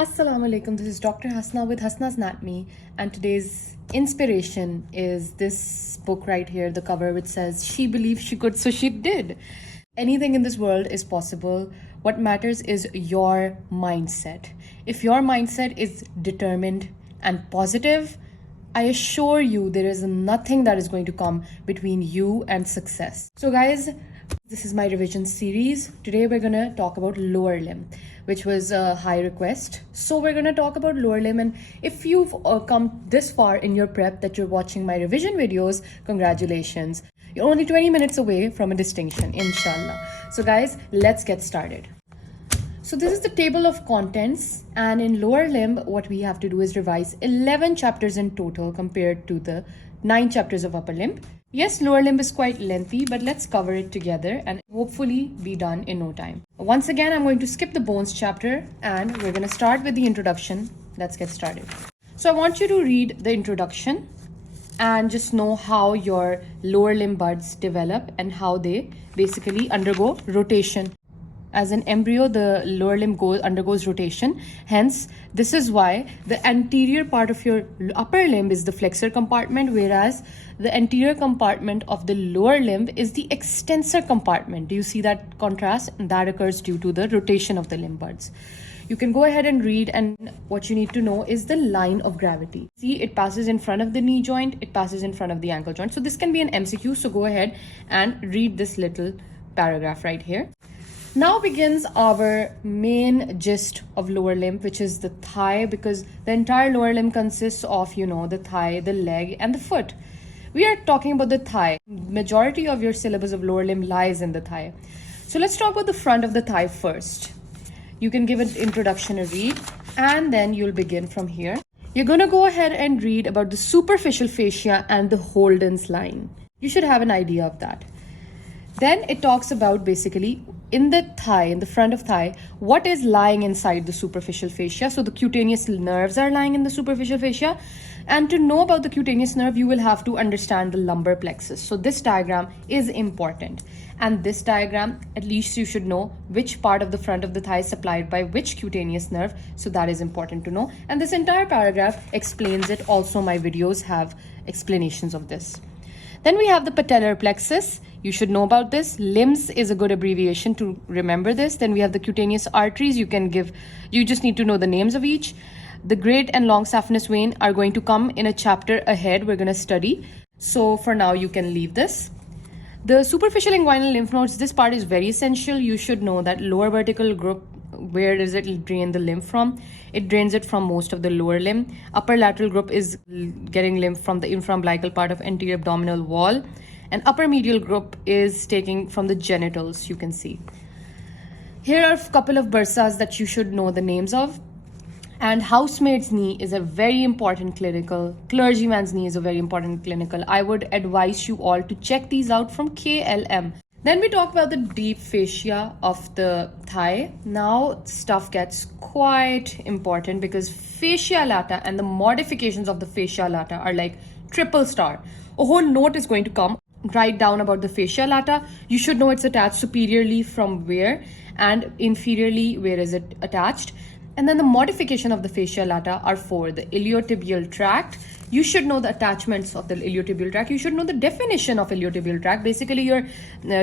Assalamu alaikum, this is Dr. Hasna with Hasna's Anatomy, and today's inspiration is this book right here, the cover, which says, "She believed she could, so she did." Anything in this world is possible. What matters is your mindset. If your mindset is determined and positive, I assure you there is nothing that is going to come between you and success. So, guys, this is my revision series. Today we're going to talk about lower limb, which was a high request. So we're going to talk about lower limb, and if you've come this far in your prep that you're watching my revision videos, congratulations. You're only 20 minutes away from a distinction, inshallah. So guys, let's get started. So this is the table of contents, and in lower limb what we have to do is revise 11 chapters in total compared to the 9 chapters of upper limb. Yes, lower limb is quite lengthy, but let's cover it together and hopefully be done in no time. Once again, I'm going to skip the bones chapter and we're going to start with the introduction. Let's get started. So I want you to read the introduction and just know how your lower limb buds develop and how they basically undergo rotation. As an embryo, the lower limb undergoes rotation. Hence, this is why the anterior part of your upper limb is the flexor compartment, whereas the anterior compartment of the lower limb is the extensor compartment. Do you see that contrast? And that occurs due to the rotation of the limb buds. You can go ahead and read, and what you need to know is the line of gravity. See, it passes in front of the knee joint, it passes in front of the ankle joint. So this can be an MCQ, so go ahead and read this little paragraph right here. Now begins our main gist of lower limb, which is the thigh, because the entire lower limb consists of, the thigh, the leg, and the foot. We are talking about the thigh. Majority of your syllabus of lower limb lies in the thigh. So let's talk about the front of the thigh first. You can give an introduction a read, and then you'll begin from here. You're going to go ahead and read about the superficial fascia and the Holden's line. You should have an idea of that. Then it talks about basically in the thigh, in the front of thigh, what is lying inside the superficial fascia. So the cutaneous nerves are lying in the superficial fascia. And to know about the cutaneous nerve, you will have to understand the lumbar plexus. So this diagram is important. And this diagram, at least you should know which part of the front of the thigh is supplied by which cutaneous nerve. So that is important to know. And this entire paragraph explains it. Also, my videos have explanations of this. Then we have the patellar plexus. You should know about this. Limbs is a good abbreviation to remember this. Then we have the cutaneous arteries. You just need to know the names of each. The great and long saphenous vein are going to come in a chapter ahead. We're going to study. So for now, you can leave this. The superficial inguinal lymph nodes, this part is very essential. You should know that lower vertical group, where does it drain the lymph from? It drains it from most of the lower limb. Upper lateral group is getting lymph from the infraumbilical part of anterior abdominal wall. And upper medial group is taking from the genitals, you can see. Here are a couple of bursas that you should know the names of. And housemaid's knee is a very important clinical. Clergyman's knee is a very important clinical. I would advise you all to check these out from KLM. Then we talk about the deep fascia of the thigh. Now stuff gets quite important because fascia lata and the modifications of the fascia lata are like triple star. A whole note is going to come right down about the fascia lata. You should know it's attached superiorly from where and inferiorly where is it attached. And then the modification of the fascia lata are for the iliotibial tract. You should know the attachments of the iliotibial tract. You should know the definition of iliotibial tract. Basically, your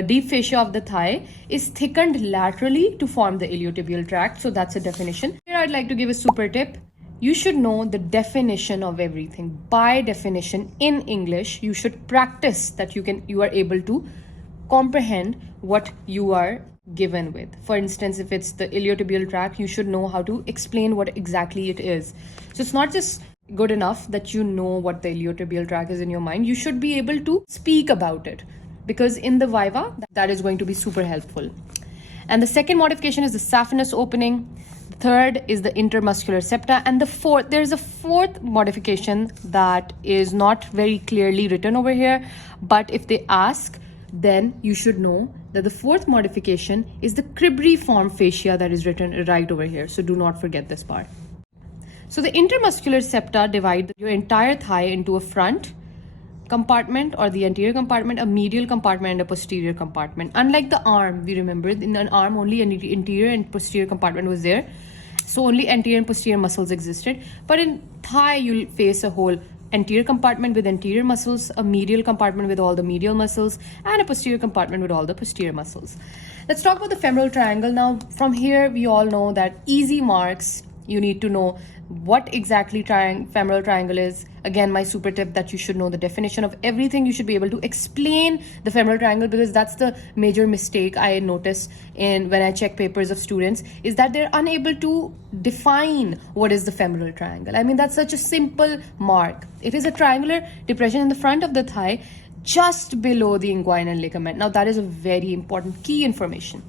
deep fascia of the thigh is thickened laterally to form the iliotibial tract. So that's a definition. Here I'd like to give a super tip. You should know the definition of everything. By definition, in English, you should practice that you are able to comprehend what you are given with. For instance, if it's the iliotibial tract, you should know how to explain what exactly it is. So it's not just good enough that you know what the iliotibial tract is in your mind. You should be able to speak about it, because in the viva, that is going to be super helpful. And the second modification is the saphenous opening. The third is the intermuscular septa. And there's a fourth modification that is not very clearly written over here. But if they ask, then you should know that the fourth modification is the cribriform fascia that is written right over here. So do not forget this part. So the intermuscular septa divide your entire thigh into a front compartment or the anterior compartment, a medial compartment, and a posterior compartment. Unlike the arm, we remember in an arm only an interior and posterior compartment was there. So only anterior and posterior muscles existed. But in thigh, you'll face a whole anterior compartment with anterior muscles, a medial compartment with all the medial muscles, and a posterior compartment with all the posterior muscles. Let's talk about the femoral triangle now. From here, we all know that easy marks. You need to know what exactly femoral triangle is. Again, my super tip that you should know the definition of everything. You should be able to explain the femoral triangle, because that's the major mistake I notice when I check papers of students, is that they're unable to define what is the femoral triangle. I mean, that's such a simple mark. It is a triangular depression in the front of the thigh just below the inguinal ligament. Now, that is a very important key information.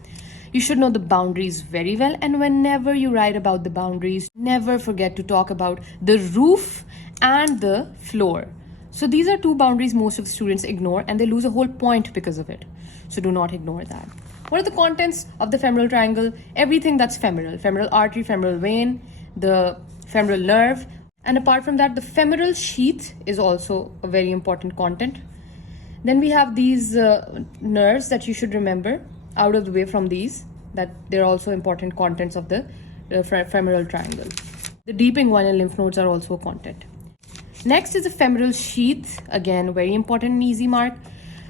You should know the boundaries very well, and whenever you write about the boundaries, never forget to talk about the roof and the floor. So these are two boundaries most of the students ignore, and they lose a whole point because of it. So do not ignore that. What are the contents of the femoral triangle? Everything that's femoral. Femoral artery, femoral vein, the femoral nerve. And apart from that, the femoral sheath is also a very important content. Then we have these nerves that you should remember out of the way from these, that they're also important contents of the femoral triangle. The deep inguinal lymph nodes are also a content. Next is the femoral sheath. Again, very important and easy mark.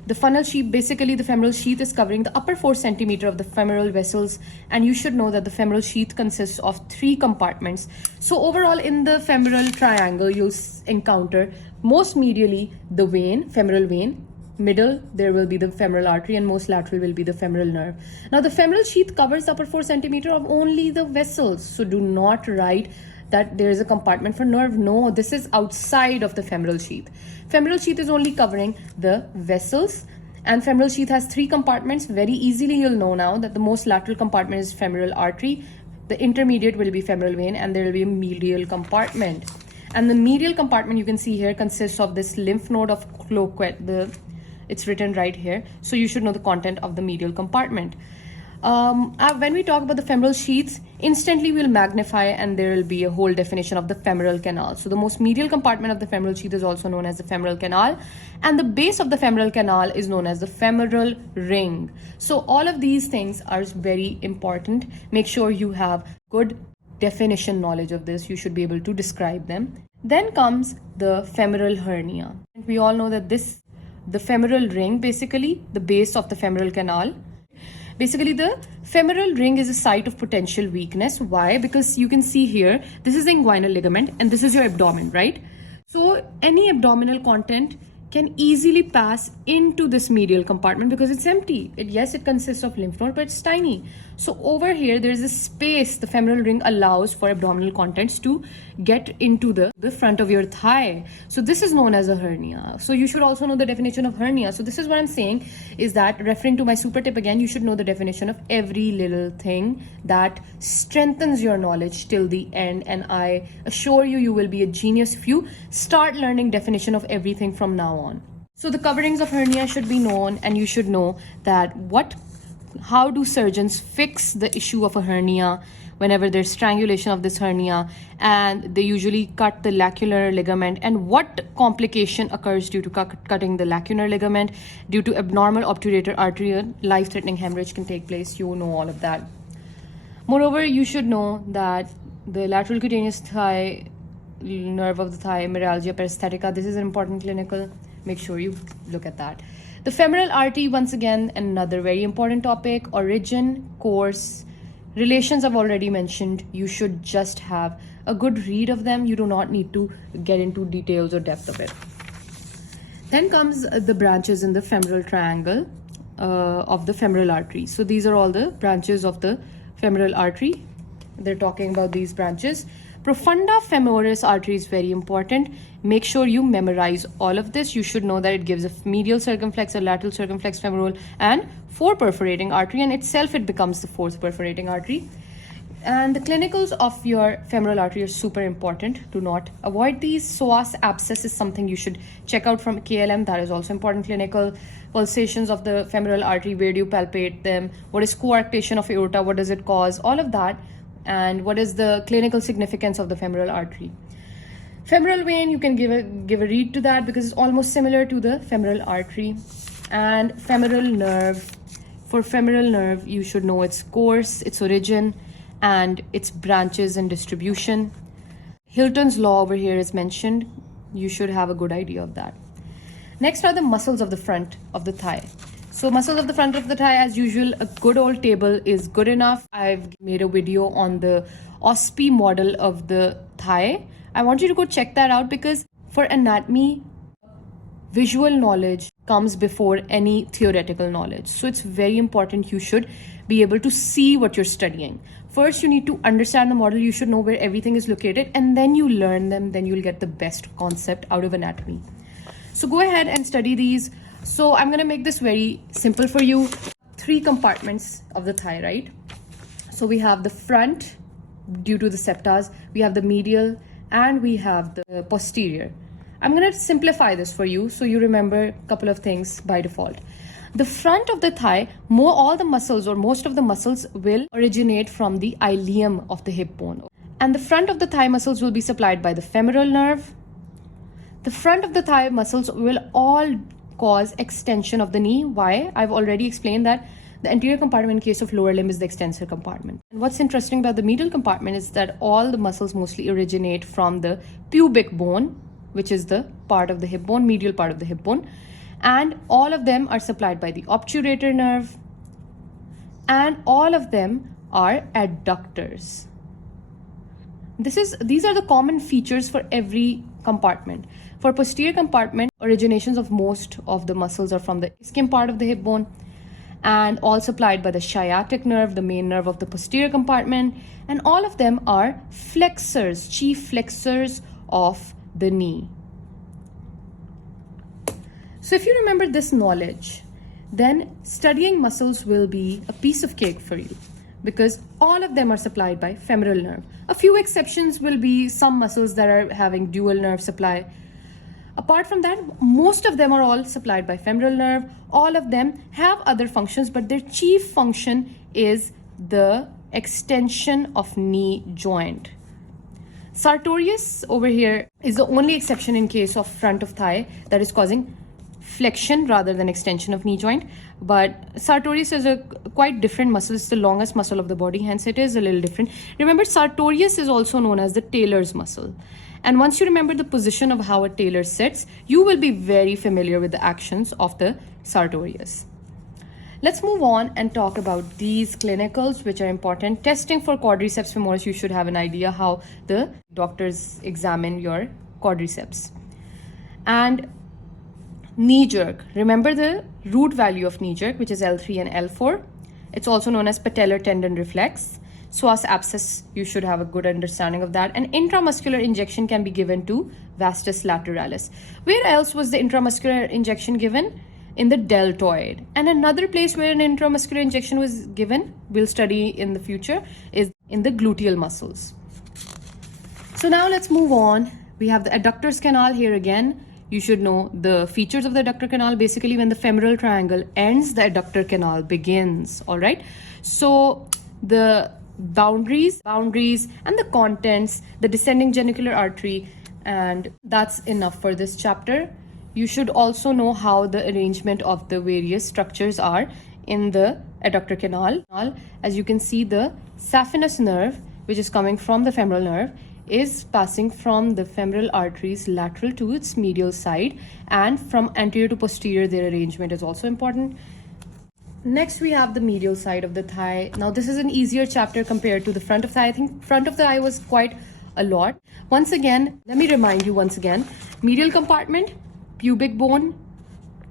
The funnel sheath, basically the femoral sheath is covering the upper 4 centimeter of the femoral vessels, and you should know that the femoral sheath consists of 3 compartments. So overall in the femoral triangle, you'll encounter most medially the vein, femoral vein. Middle, there will be the femoral artery, and most lateral will be the femoral nerve. Now, the femoral sheath covers the upper 4 centimeter of only the vessels. So do not write that there is a compartment for nerve. No, this is outside of the femoral sheath. Femoral sheath is only covering the vessels, and femoral sheath has 3 compartments. Very easily you'll know now that the most lateral compartment is femoral artery, the intermediate will be femoral vein, and there will be a medial compartment. And the medial compartment, you can see here, consists of this lymph node of Cloquet. It's written right here. So you should know the content of the medial compartment. When we talk about the femoral sheaths, instantly we'll magnify, and there will be a whole definition of the femoral canal. So the most medial compartment of the femoral sheath is also known as the femoral canal, and the base of the femoral canal is known as the femoral ring. So all of these things are very important. Make sure you have good definition knowledge of this. You should be able to describe them. Then comes the femoral hernia. We all know that the femoral ring, basically the base of the femoral canal. Basically, the femoral ring is a site of potential weakness. Why? Because you can see here, this is the inguinal ligament and this is your abdomen, right? So any abdominal content can easily pass into this medial compartment because it's empty. Yes, it consists of lymph node, but it's tiny. So over here, there's a space the femoral ring allows for abdominal contents to get into the front of your thigh. So this is known as a hernia. So you should also know the definition of hernia. So this is what I'm saying, is that referring to my super tip again, you should know the definition of every little thing. That strengthens your knowledge till the end. And I assure you, you will be a genius if you start learning definition of everything from now on. So the coverings of hernia should be known, and you should know that how do surgeons fix the issue of a hernia whenever there's strangulation of this hernia, and they usually cut the lacunar ligament, and what complication occurs due to cutting the lacunar ligament. Due to abnormal obturator artery, life-threatening hemorrhage can take place. You know all of that. Moreover, you should know that the lateral cutaneous thigh nerve of the thigh, myalgia paresthetica, this is an important clinical. Make sure you look at that. The femoral artery, once again, another very important topic. Origin, course, relations I've already mentioned. You should just have a good read of them. You do not need to get into details or depth of it. Then comes the branches in the femoral triangle of the femoral artery. So these are all the branches of the femoral artery. They're talking about these branches. Profunda femoris artery is very important. Make sure you memorize all of this. You should know that it gives a medial circumflex, a lateral circumflex femoral, and 4 perforating artery, and itself it becomes the 4th perforating artery. And the clinicals of your femoral artery are super important. Do not avoid these. Psoas abscess is something you should check out from KLM. That is also important clinical. Pulsations of the femoral artery, where do you palpate them? What is coarctation of aorta? What does it cause? All of that. And what is the clinical significance of the femoral artery? Femoral vein, you can give a read to that because it's almost similar to the femoral artery. And femoral nerve. For femoral nerve, you should know its course, its origin, and its branches and distribution. Hilton's law over here is mentioned. You should have a good idea of that. Next are the muscles of the front of the thigh. So muscles of the front of the thigh, as usual, a good old table is good enough. I've made a video on the OSPI model of the thigh. I want you to go check that out, because for anatomy, visual knowledge comes before any theoretical knowledge. So it's very important you should be able to see what you're studying. First, you need to understand the model. You should know where everything is located, and then you learn them. Then you'll get the best concept out of anatomy. So go ahead and study these. So I'm going to make this very simple for you. 3 compartments of the thigh, right? So we have the front due to the septas, we have the medial, and we have the posterior. I'm going to simplify this for you so you remember a couple of things by default. The front of the thigh, all the muscles or most of the muscles will originate from the ilium of the hip bone. And the front of the thigh muscles will be supplied by the femoral nerve. The front of the thigh muscles will all cause extension of the knee. Why? I've already explained that the anterior compartment in case of lower limb is the extensor compartment. And what's interesting about the medial compartment is that all the muscles mostly originate from the pubic bone, which is the part of the hip bone, medial part of the hip bone. And all of them are supplied by the obturator nerve. And all of them are adductors. These are the common features for every compartment. For posterior compartment, originations of most of the muscles are from the ischium part of the hip bone, and all supplied by the sciatic nerve, the main nerve of the posterior compartment, and all of them are flexors, chief flexors of the knee. So if you remember this knowledge, then studying muscles will be a piece of cake for you, because all of them are supplied by femoral nerve. A few exceptions will be some muscles that are having dual nerve supply. Apart from that, most of them are all supplied by femoral nerve. All of them have other functions, but their chief function is the extension of knee joint. Sartorius over here is the only exception in case of front of thigh that is causing flexion rather than extension of knee joint. But sartorius is a quite different muscle. It's the longest muscle of the body, hence it is a little different. Remember, sartorius is also known as the tailor's muscle. And once you remember the position of how a tailor sits, you will be very familiar with the actions of the sartorius. Let's move on and talk about these clinicals, which are important. Testing for quadriceps femoris, you should have an idea how the doctors examine your quadriceps. And knee jerk. Remember the root value of knee jerk, which is L3 and L4. It's also known as patellar tendon reflex. Psoas abscess, you should have a good understanding of that. And intramuscular injection can be given to vastus lateralis. Where else was the intramuscular injection given? In the deltoid. And another place where an intramuscular injection was given, we'll study in the future, is in the gluteal muscles. So now let's move on. We have the adductors canal here again. You should know the features of the adductor canal. Basically, when the femoral triangle ends, the adductor canal begins. All right. So the boundaries and the contents, the descending genicular artery, and that's enough for this chapter. You should also know how the arrangement of the various structures are in the adductor canal. As you can see, the saphenous nerve, which is coming from the femoral nerve, is passing from the femoral arteries lateral to its medial side, and from anterior to posterior, their arrangement is also important. Next, we have the medial side of the thigh. Now, this is an easier chapter compared to the front of thigh. I think front of the thigh was quite a lot. Once again, let me remind you once again, medial compartment, pubic bone,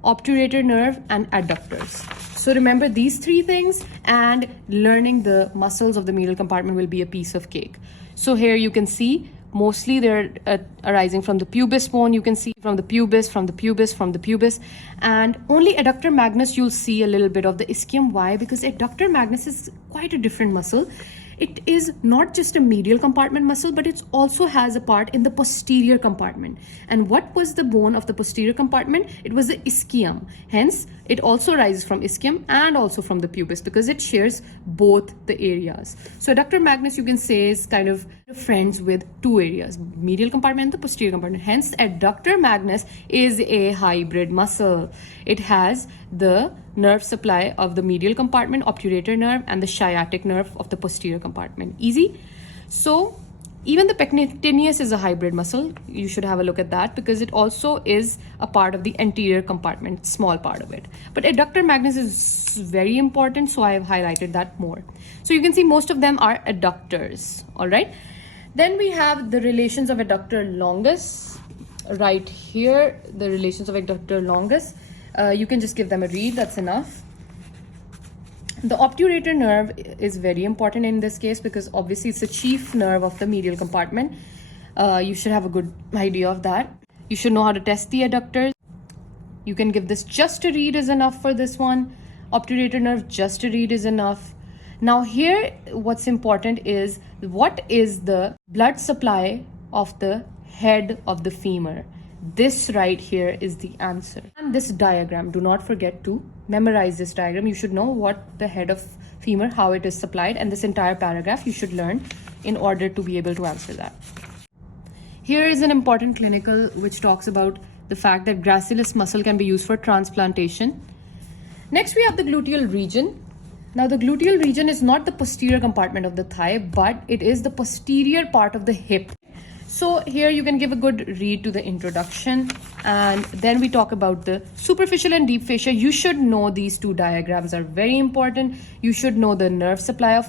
obturator nerve, and adductors. So remember these 3 things, and learning the muscles of the medial compartment will be a piece of cake. So here you can see mostly they're arising from the pubis bone. You can see from the pubis, and only adductor magnus you'll see a little bit of the ischium. Why? Because adductor magnus is quite a different muscle. It is not just a medial compartment muscle, but it also has a part in the posterior compartment. And what was the bone of the posterior compartment? It was the ischium. Hence, it also rises from ischium and also from the pubis, because it shares both the areas. So adductor magnus, you can say, is kind of friends with two areas, medial compartment and the posterior compartment. Hence, adductor magnus is a hybrid muscle. It has the nerve supply of the medial compartment, obturator nerve, and the sciatic nerve of the posterior compartment. Easy. So even the pectineus is a hybrid muscle. You should have a look at that because it also is a part of the anterior compartment, small part of it. But adductor magnus is very important, so I have highlighted that more. So you can see most of them are adductors, all right? Then we have the relations of adductor longus. Right here, the relations of adductor longus. You can just give them a read, that's enough. The obturator nerve is very important in this case because obviously it's the chief nerve of the medial compartment. You should have a good idea of that. You should know how to test the adductors. You can give this just a read is enough for this one. Obturator nerve, just a read is enough. Now here, what's important is what is the blood supply of the head of the femur. This right here is the answer. And this diagram, do not forget to memorize this diagram. You should know what the head of femur, how it is supplied, and this entire paragraph you should learn in order to be able to answer that. Here is an important clinical which talks about the fact that gracilis muscle can be used for transplantation. Next, we have the gluteal region. Now, the gluteal region is not the posterior compartment of the thigh, but it is the posterior part of the hip. So here you can give a good read to the introduction, and then we talk about the superficial and deep fascia. You should know these two diagrams are very important. You should know the nerve supply of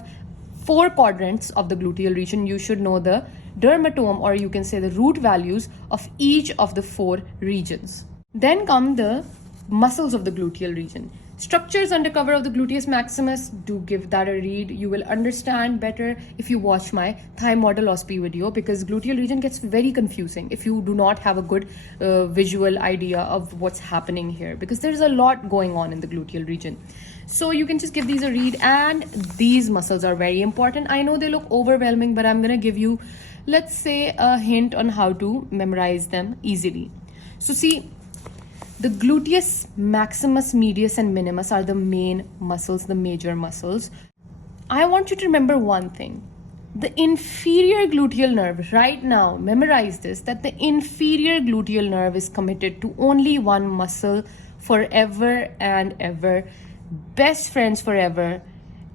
4 quadrants of the gluteal region. You should know the dermatome, or you can say the root values of each of the 4 regions. Then come the muscles of the gluteal region. Structures under cover of the gluteus maximus, do give that a read. You will understand better if you watch my thigh modeloscopy video, because gluteal region gets very confusing if you do not have a good visual idea of what's happening here, because there's a lot going on in the gluteal region. So you can just give these a read, and these muscles are very important. I know they look overwhelming, but I'm going to give you, let's say, a hint on how to memorize them easily. So see, the gluteus maximus, medius, and minimus are the main muscles, the major muscles. I want you to remember one thing. The inferior gluteal nerve, right now, memorize this, that the inferior gluteal nerve is committed to only one muscle forever and ever. Best friends forever.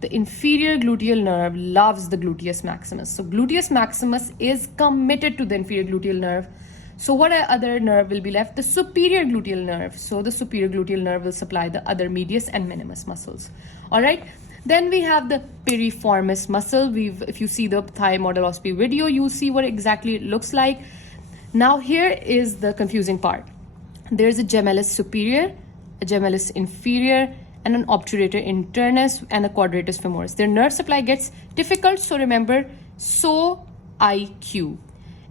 The inferior gluteal nerve loves the gluteus maximus. So gluteus maximus is committed to the inferior gluteal nerve. So what other nerve will be left? The superior gluteal nerve. So the superior gluteal nerve will supply the other medius and minimus muscles. All right. Then we have the piriformis muscle. If you see the thigh modeloscopy video, you'll see what exactly it looks like. Now here is the confusing part. There's a gemellus superior, a gemellus inferior, and an obturator internus, and a quadratus femoris. Their nerve supply gets difficult, so remember SO-IQ.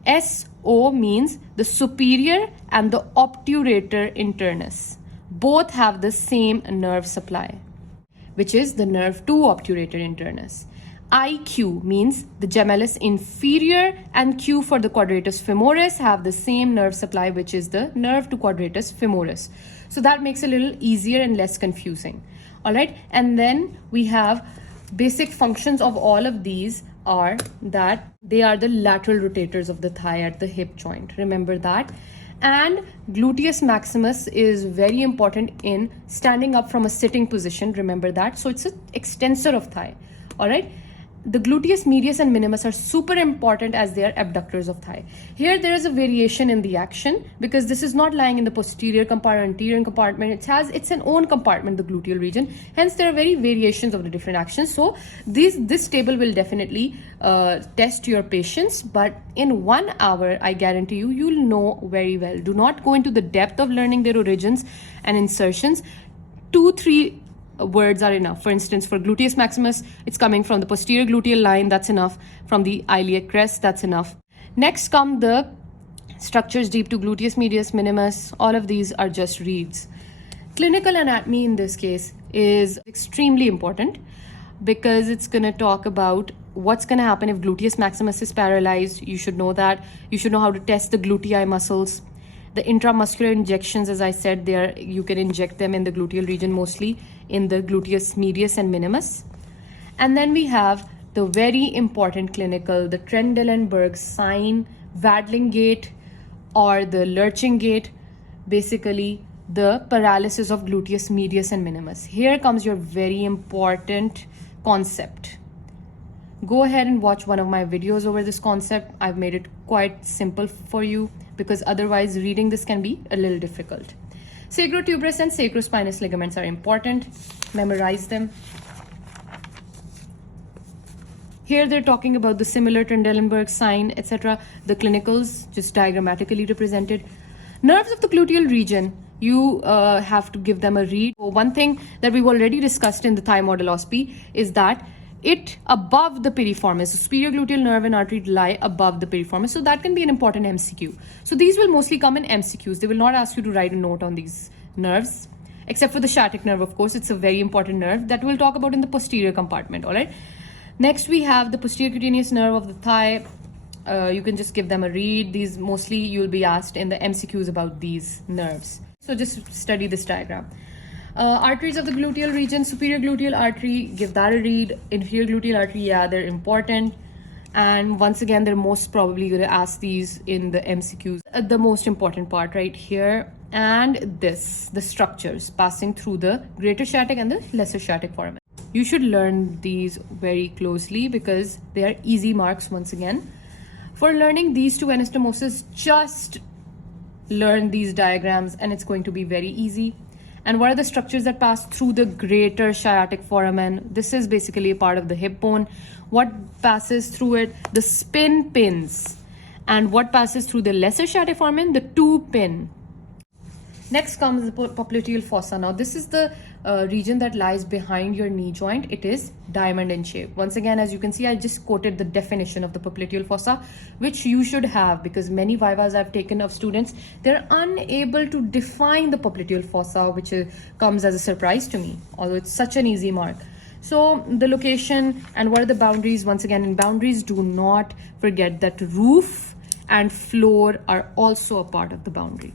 SO means the superior and the obturator internus. Both have the same nerve supply, which is the nerve to obturator internus. IQ means the gemellus inferior and Q for the quadratus femoris have the same nerve supply, which is the nerve to quadratus femoris. So that makes it a little easier and less confusing. All right. And then we have basic functions of all of these are that they are the lateral rotators of the thigh at the hip joint. Remember that. And gluteus maximus is very important in standing up from a sitting position. Remember that. So it's an extensor of thigh. All right. The gluteus medius and minimus are super important as they are abductors of thigh. Here there is a variation in the action because this is not lying in the posterior compartment, anterior compartment. It's an own compartment, the gluteal region. Hence there are very variations of the different actions. So this table will definitely test your patience, but in 1 hour, I guarantee you, you'll know very well. Do not go into the depth of learning their origins and insertions. 2-3 words are enough. For instance, for gluteus maximus, it's coming from the posterior gluteal line. That's enough. From the iliac crest, that's enough. Next come the structures deep to gluteus medius, minimus. All of these are just reads. Clinical anatomy in this case is extremely important because it's going to talk about what's going to happen if gluteus maximus is paralyzed. You should know that. You should know how to test the glutei muscles. The intramuscular injections, as I said, you can inject them in the gluteal region, mostly in the gluteus medius and minimus. And then we have the very important clinical, the Trendelenburg sign, Wadling gait, or the lurching gait, basically the paralysis of gluteus medius and minimus. Here comes your very important concept. Go ahead and watch one of my videos over this concept. I've made it quite simple for you because otherwise reading this can be a little difficult. Sacrotuberous and sacrospinous ligaments are important. Memorize them. Here they're talking about the similar Trendelenburg sign, etc. The clinicals, just diagrammatically represented. Nerves of the gluteal region, you have to give them a read. One thing that we've already discussed in the thigh moduloscopy is that it above the piriformis, the superior gluteal nerve and artery lie above the piriformis. So that can be an important MCQ. So these will mostly come in MCQs. They will not ask you to write a note on these nerves, except for the sciatic nerve, of course. It's a very important nerve that we'll talk about in the posterior compartment, all right? Next, we have the posterior cutaneous nerve of the thigh. You can just give them a read. These mostly you'll be asked in the MCQs about these nerves. So just study this diagram. Arteries of the gluteal region, superior gluteal artery, give that a read. Inferior gluteal artery, yeah, they're important. And once again, they're most probably going to ask these in the MCQs. The most important part right here, and this, the structures passing through the greater sciatic and the lesser sciatic foramen. You should learn these very closely because they are easy marks once again. For learning these two anastomosis, just learn these diagrams and it's going to be very easy. And what are the structures that pass through the greater sciatic foramen? This is basically a part of the hip bone. What passes through it? The spin pins. And what passes through the lesser sciatic foramen? The two pin. Next comes the popliteal fossa. Now this is the region that lies behind your knee joint. It is diamond in shape. Once again, as you can see, I just quoted the definition of the popliteal fossa, which you should have because many vivas I've taken of students, they're unable to define the popliteal fossa, which comes as a surprise to me, although it's such an easy mark. So the location and what are the boundaries? Once again, in boundaries, do not forget that roof and floor are also a part of the boundary.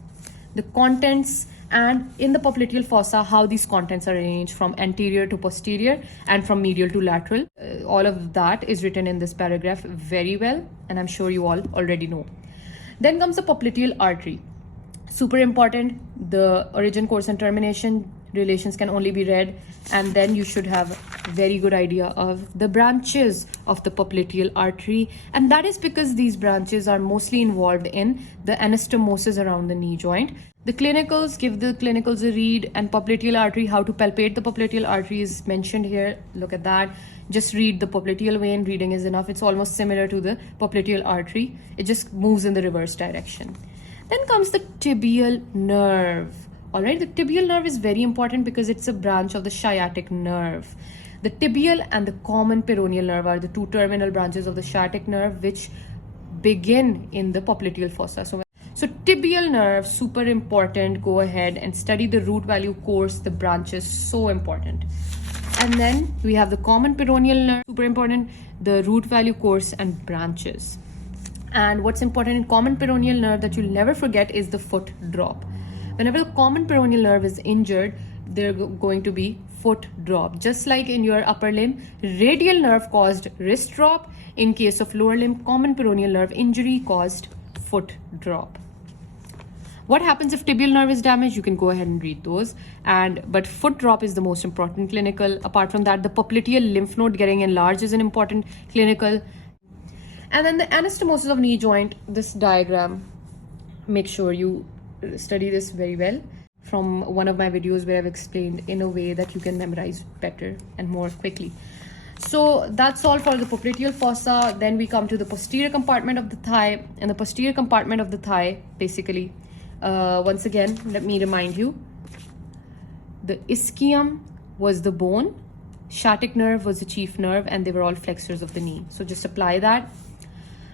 The contents, and in the popliteal fossa, how these contents are arranged from anterior to posterior and from medial to lateral. All of that is written in this paragraph very well, and I'm sure you all already know. Then comes the popliteal artery. Super important. The origin, course, and termination relations can only be read, and then you should have a very good idea of the branches of the popliteal artery, and that is because these branches are mostly involved in the anastomosis around the knee joint. The clinicals, give the clinicals a read, and popliteal artery, how to palpate the popliteal artery is mentioned here. Look at that. Just read the popliteal vein. Reading is enough. It's almost similar to the popliteal artery. It just moves in the reverse direction. Then comes the tibial nerve. All right, the tibial nerve is very important because it's a branch of the sciatic nerve. The tibial and the common peroneal nerve are the two terminal branches of the sciatic nerve which begin in the popliteal fossa. So tibial nerve, super important. Go ahead and study the root value course, the branches, so important. And then we have the common peroneal nerve, super important, the root value course and branches. And what's important in common peroneal nerve that you'll never forget is the foot drop. Whenever the common peroneal nerve is injured, there's going to be foot drop. Just like in your upper limb, radial nerve caused wrist drop. In case of lower limb, common peroneal nerve injury caused foot drop. What happens if tibial nerve is damaged? You can go ahead and read those. But foot drop is the most important clinical. Apart from that, the popliteal lymph node getting enlarged is an important clinical. And then the anastomosis of knee joint, this diagram, make sure you study this very well from one of my videos where I've explained in a way that you can memorize better and more quickly. So that's all for the popliteal fossa. Then we come to the posterior compartment of the thigh. And the posterior compartment of the thigh, basically, once again, let me remind you, the ischium was the bone, sciatic nerve was the chief nerve, and they were all flexors of the knee. So just apply that.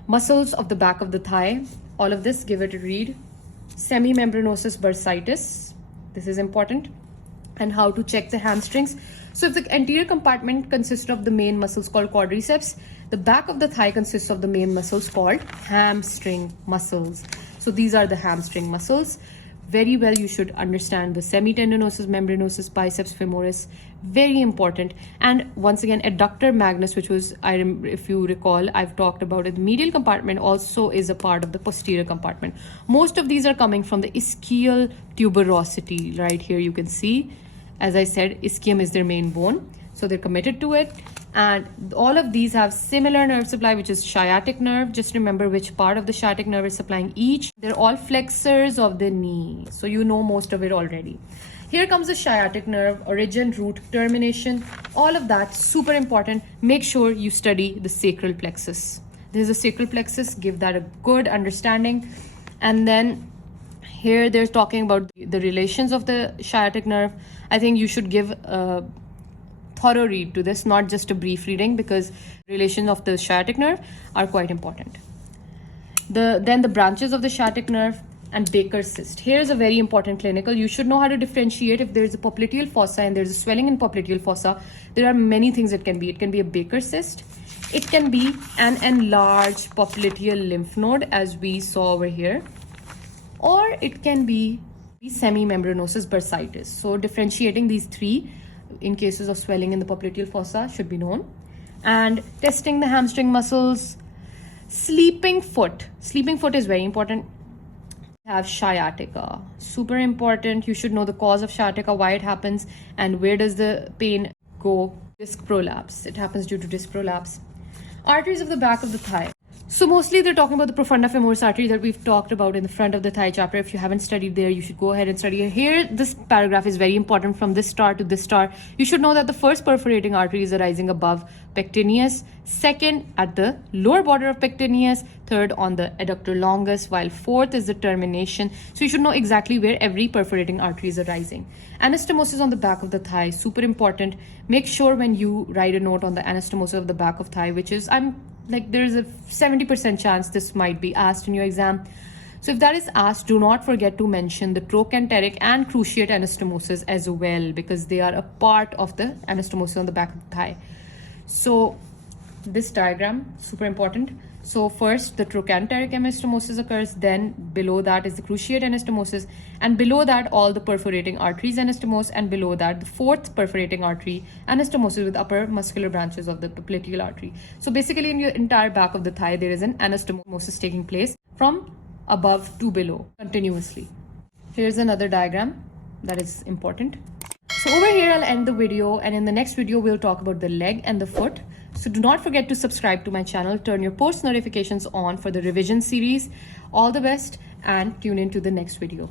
Muscles of the back of the thigh, all of this, give it a read. Semimembranosus bursitis, this is important. And how to check the hamstrings. So if the anterior compartment consists of the main muscles called quadriceps, the back of the thigh consists of the main muscles called hamstring muscles. So these are the hamstring muscles. very well. You should understand the semitendinosus, membranosus, biceps femoris, very important. And once again, adductor magnus, which was, if you recall, I've talked about it, the medial compartment also is a part of the posterior compartment. Most of these are coming from the ischial tuberosity. Right here you can see, as I said, ischium is their main bone, so they're committed to it. And all of these have similar nerve supply, which is sciatic nerve. Just remember which part of the sciatic nerve is supplying each. They're all flexors of the knee, so you know most of it already. Here comes the sciatic nerve, origin, root, termination, all of that, super important. Make sure you study the sacral plexus. There's a sacral plexus, give that a good understanding. And then here they're talking about the relations of the sciatic nerve. I think you should give a thorough read to this, not just a brief reading, because relations of the sciatic nerve are quite important. Then the branches of the sciatic nerve and Baker's cyst. Here's a very important clinical. You should know how to differentiate if there's a popliteal fossa and there's a swelling in popliteal fossa. There are many things it can be. It can be a Baker's cyst. It can be an enlarged popliteal lymph node, as we saw over here. Or it can be semimembranosus bursitis. So differentiating these three in cases of swelling in the popliteal fossa should be known. And testing the hamstring muscles. Sleeping foot. Sleeping foot is very important. Have sciatica, super important. You should know the cause of sciatica, why it happens, and where does the pain go. Disc prolapse, it happens due to disc prolapse. Arteries of the back of the thigh. So mostly they're talking about the profunda femoris artery that we've talked about in the front of the thigh chapter. If you haven't studied there, you should go ahead and study. Here, this paragraph is very important from this star to this star. You should know that the first perforating artery is arising above pectineus, second at the lower border of pectineus, third on the adductor longus, while fourth is the termination. So you should know exactly where every perforating artery is arising. Anastomosis on the back of the thigh, super important. Make sure when you write a note on the anastomosis of the back of thigh, which is, there's a 70% chance this might be asked in your exam. So if that is asked, do not forget to mention the trochanteric and cruciate anastomosis as well, because they are a part of the anastomosis on the back of the thigh. So this diagram, super important. So first the trochanteric anastomosis occurs, then below that is the cruciate anastomosis, and below that all the perforating arteries anastomosis, and below that the fourth perforating artery anastomosis with upper muscular branches of the popliteal artery. So basically in your entire back of the thigh there is an anastomosis taking place from above to below continuously. Here's another diagram that is important. So over here I'll end the video, and in the next video we'll talk about the leg and the foot. So do not forget to subscribe to my channel, turn your post notifications on for the revision series. All the best, and tune in to the next video.